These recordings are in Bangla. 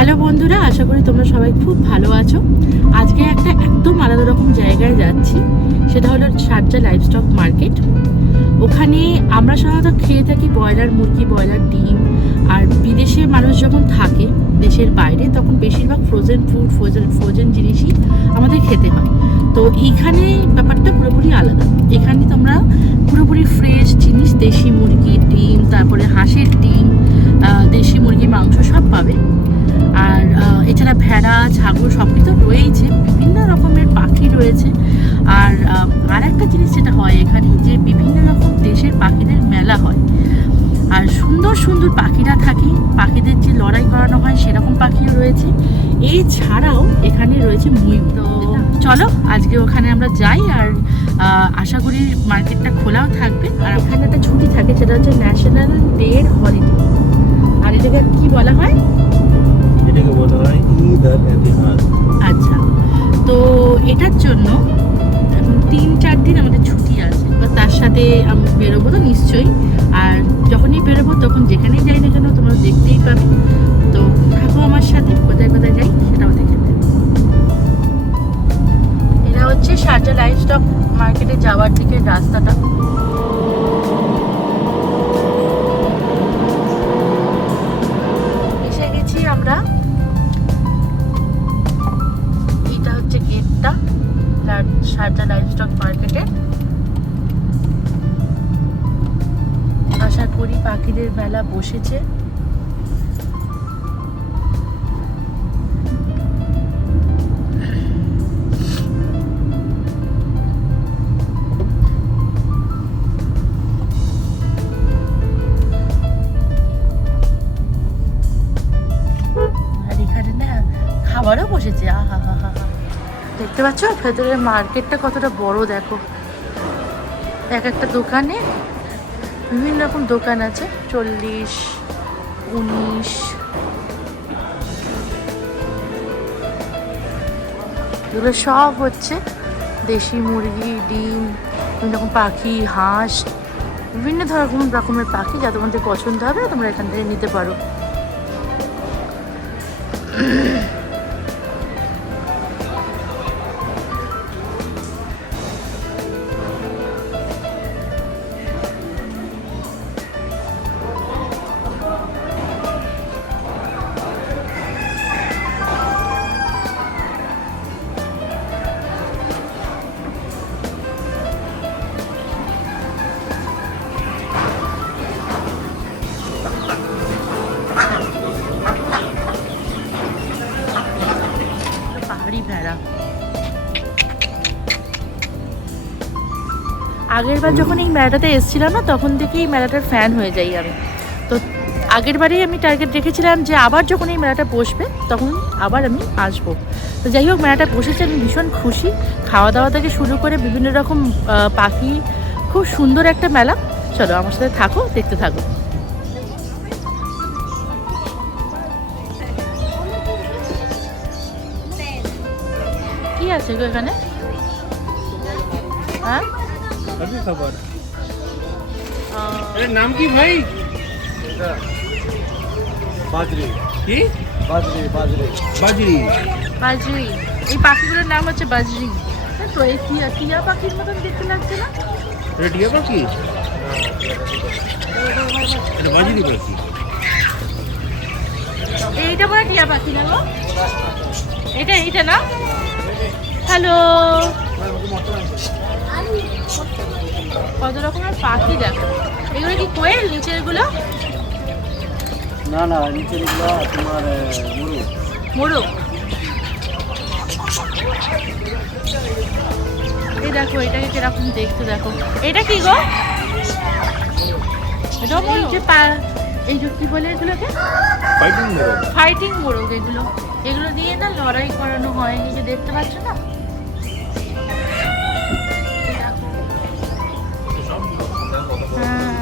হ্যালো বন্ধুরা, আশা করি তোমরা সবাই খুব ভালো আছো। আজকে একটা একদম আলাদা রকম জায়গায় যাচ্ছি, সেটা হলো শারজা লাইভস্টক মার্কেট। ওখানে আমরা সাধারণত খেয়ে থাকি ব্রয়লার মুরগি, ব্রয়লার ডিম। আর বিদেশে মানুষ যখন থাকে দেশের বাইরে, তখন বেশিরভাগ ফ্রোজেন ফুড, ফ্রোজেন জিনিসই আমাদের খেতে হয়। তো এইখানে ব্যাপারটা পুরোপুরি আলাদা। এখানে তোমরা পুরোপুরি ফ্রেশ জিনিস, দেশি মুরগি, ডিম, তারপরে হাঁসের ডিম, দেশি মুরগি মাংস সব পাবে। আর এছাড়া ভেড়া, ছাগল সব কিছু রয়েইছে, বিভিন্ন রকমের পাখি রয়েছে। আর আর একটা জিনিস যেটা হয় এখানে, যে বিভিন্ন রকম দেশের পাখিদের মেলা হয়। আর সুন্দর সুন্দর পাখিরা থাকে, পাখিদের যে লড়াই করানো হয় সেরকম পাখিও রয়েছে। এছাড়াও এখানে রয়েছে ময়ূর। তো চলো আজকে ওখানে আমরা যাই। আর আশা করি মার্কেটটা খোলাও থাকবে। আর ওখানে একটা ছুটি থাকে, সেটা হচ্ছে ন্যাশনাল ডে হলিডে। আর এটাকে কি বলা হয়? এটাকে বলা হয় ঈদ আর এতিহাদ। আচ্ছা, তো এটার জন্য এখন 3-4 দিন আমাদের ছুটি আছে, বা তার সাথে আমি বেরোবো তো নিশ্চয়ই। আর যখনই বেরোবো তখন যেখানেই যাই না কেন তোমরা দেখতেই পাবে। তো থাকো আমার সাথে, কোথায় কোথায় যাই সেটাও দেখে নেবে। এটা হচ্ছে শারজা লাইভস্টক মার্কেটে যাওয়ার দিকের রাস্তাটা। এসে গেছি আমরা। এটা হচ্ছে গেটটা শারজা লাইভস্টক মার্কেটে। আশা করি পাখিদের মেলা বসেছে। আর এখানে না খাবারও বসেছে। আহা হা হা হা, দেখতে পাচ্ছ ভেতরে মার্কেটটা কতটা বড় দেখো। এক একটা দোকানে বিভিন্ন রকম দোকান আছে, 40, 19। এগুলো সব হচ্ছে দেশি মুরগি, ডিম, বিভিন্ন রকম পাখি, হাঁস, বিভিন্ন রকমের পাখি। যা তোমাদের পছন্দ হবে তোমরা এখান থেকে নিতে পারো। পাহাড়ি ভেড়া। আগের বার যখন এই মেলাটাতে এসেছিলাম না, তখন থেকেই এই মেলাটার ফ্যান হয়ে যাই আমি। তো আগের বারেই আমি টার্গেট রেখেছিলাম যে আবার যখন এই মেলাটা বসবে তখন আবার আমি আসবো। তো যাই হোক, মেলাটা বসেছে, আমি ভীষণ খুশি। খাওয়া দাওয়া থেকে শুরু করে বিভিন্ন রকম পাখি, খুব সুন্দর একটা মেলা। চলো আমার সাথে থাকো, দেখতে থাকো। কি আছে গো এখানে? হ্যাঁ, अभी खबर अरे नाम की भाई बाजरी की बाजरी बाजरी बाजरी বাজরি। এই পাখিগুলোর নাম হচ্ছে বাজরি। তো এই টিয়া পাখির মতন দেখতে লাগছে না? रेडिया का की अरे बाजरी बाकी এইটা বলে টিয়া পাখি না গো? এইটা না? হ্যালো, কত রকমের পাখি দেখো। এগুলো কি কোয়েল নিচের গুলো? না না নিচে নিগুলো তোমার মুরু মোরগ। এই দেখো এটাকে কিরকম দেখতে দেখো। এটা কি গো? এটা এই যে এই যে কি বলে এগুলোকে? फाइटिंग मुरु ফাইটিং মোরগ। এগুলো দিয়ে না লড়াই করানো হয়। এই যে দেখতে পাচ্ছ না? হ্যাঁ,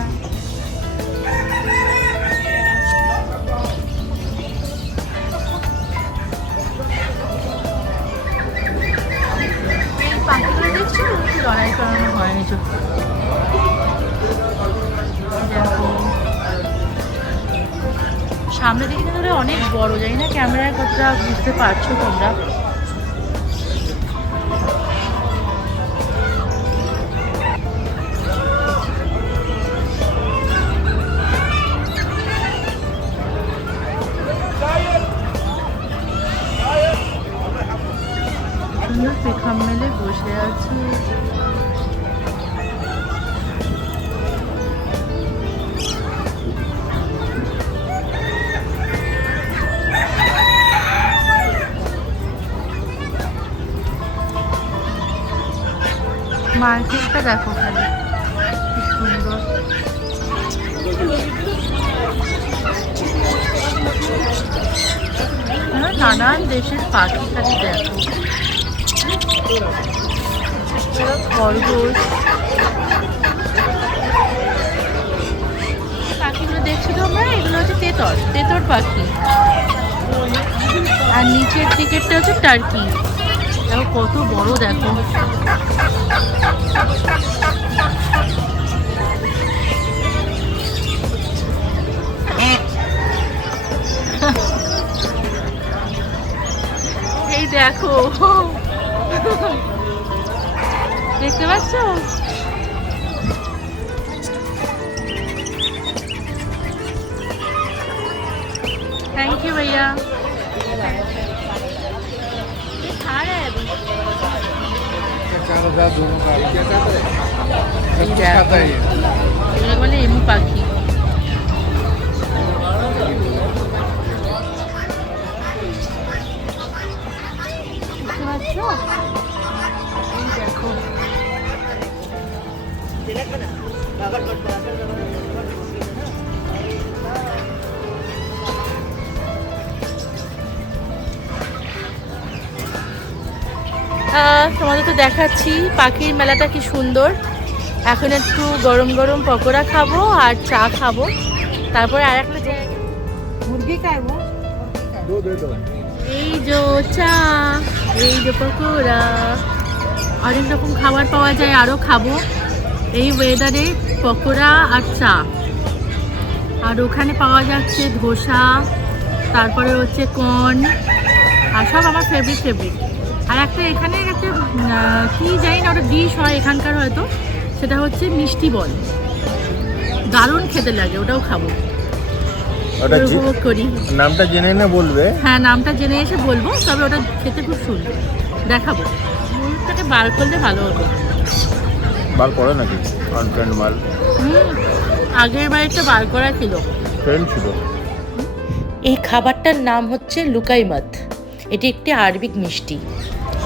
এই পাখিগুলো দেখছো, লড়াই করানো হয়। এই যে দেখো সামনে দিকে কিন্তু আসলে অনেক বড়, জানি না ক্যামেরায় কতটা বুঝতে পারছো তোমরা। সুন্দর পেখম মেলে বসে আছে। মার্কেটটা দেখো খালি কি সুন্দর। নানান দেশের পাখি খালি দেখো, খরগোশ। পাখিগুলো দেখছো তোমরা, এগুলো হচ্ছে তেতর, তেতর পাখি। আর নিচের দিকেরটা হচ্ছে টার্কি। দেখো কত বড়, দেখো। এই দেখো, দেখতে পাচ্ছ? थैंक यू भैया। खा रहे हैं अभी। এগুলো বলে এমু পাখি। দেখতে পাচ্ছ? এই দেখো। তোমাদের তো দেখাচ্ছি পাখির মেলাটা কি সুন্দর। এখন একটু গরম গরম পকোড়া খাবো আর চা খাবো, তারপরে আর একটা জায়গা মুরগি খাবো। এই যে চা, এই যে পকোড়া, অনেক রকম খাবার পাওয়া যায়, আরও খাবো এই ওয়েদারে পকোড়া আর চা। আর ওখানে পাওয়া যাচ্ছে ধোসা, তারপরে হচ্ছে কর্ন, আর সব আমার ফেভারিট ফেভারিট। আর একটা এখানে একটা কি জানি না, ওটা ডিশ হয় এখানকার হয়তো, সেটা হচ্ছে মিষ্টি বল, দারুণ খেতে লাগে, ওটাও খাবো, উপভোগ করি। নামটা জেনে না বলবে? হ্যাঁ, নামটা জেনে এসে বলবো, তবে ওটা খেতে খুব সুন্দর, দেখাবো। মুখটাকে বার করলে ভালো হতো। বার করে নাকি কন্টেন্ট মাল? আগের বাড়িটা বার করা ছিল, ফ্রেন্ড ছিল। এই খাবারটার নাম হচ্ছে লুকাইমাত। এটি একটি আরবিক মিষ্টি।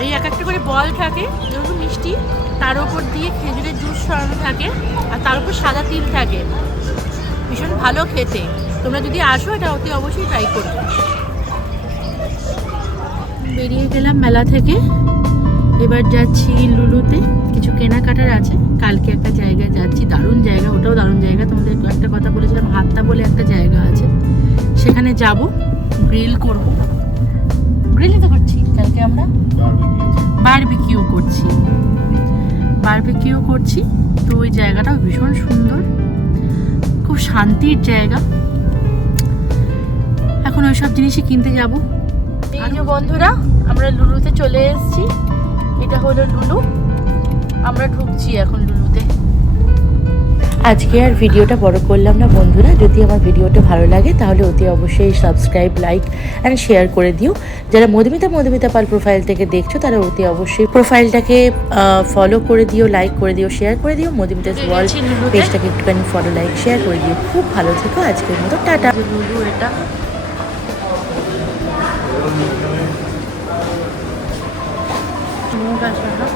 এই এক একটা করে বল থাকে, যেহেতু মিষ্টি, তার উপর দিয়ে খেজুরের জুস সরানো থাকে, আর তার উপর সাদা তিল থাকে। ভীষণ ভালো খেতে। তোমরা যদি আসো, এটা অতি অবশ্যই ট্রাই করবে। বেরিয়ে গেলাম মেলা থেকে, এবার যাচ্ছি লুলুতে, কিছু কেনাকাটার আছে। কালকে একটা জায়গায় যাচ্ছি, দারুণ জায়গা, ওটাও দারুণ জায়গা। তোমাদের একটা কথা বলেছিলাম, হাত্তা বলে একটা জায়গা আছে, সেখানে যাব, গ্রিল করব। গ্রিলই তো করছি কালকে আমরা, বারবিকিউ করছি, বারবিকিউ করছি। তো ওই জায়গাটাও ভীষণ সুন্দর, খুব শান্তির জায়গা। এখন ওই সব জিনিসই কিনতে যাব। এই যে বন্ধুরা, আমরা লুলুতে চলে এসেছি। এটা হলো লুলু, আমরা ঢুকছি এখন লুলুতে। আজকে আর ভিডিওটা বড় করলাম না বন্ধুরা। যদি আমার ভিডিওটা ভালো লাগে তাহলে অতি অবশ্যই সাবস্ক্রাইব, লাইক অ্যান্ড শেয়ার করে দিও। যারা মধুমিতা পাল প্রোফাইল থেকে দেখছো তারা অতি অবশ্যই প্রোফাইলটাকে ফলো করে দিও, লাইক করে দিও, শেয়ার করে দিও। মধুমিতাস ওয়ার্ল্ড পেজটাকে একটুখানি ফলো, লাইক, শেয়ার করে দিও। খুব ভালো থেকো, আজকের মতো টাটা। লুলু এটা মুখ আসবে না।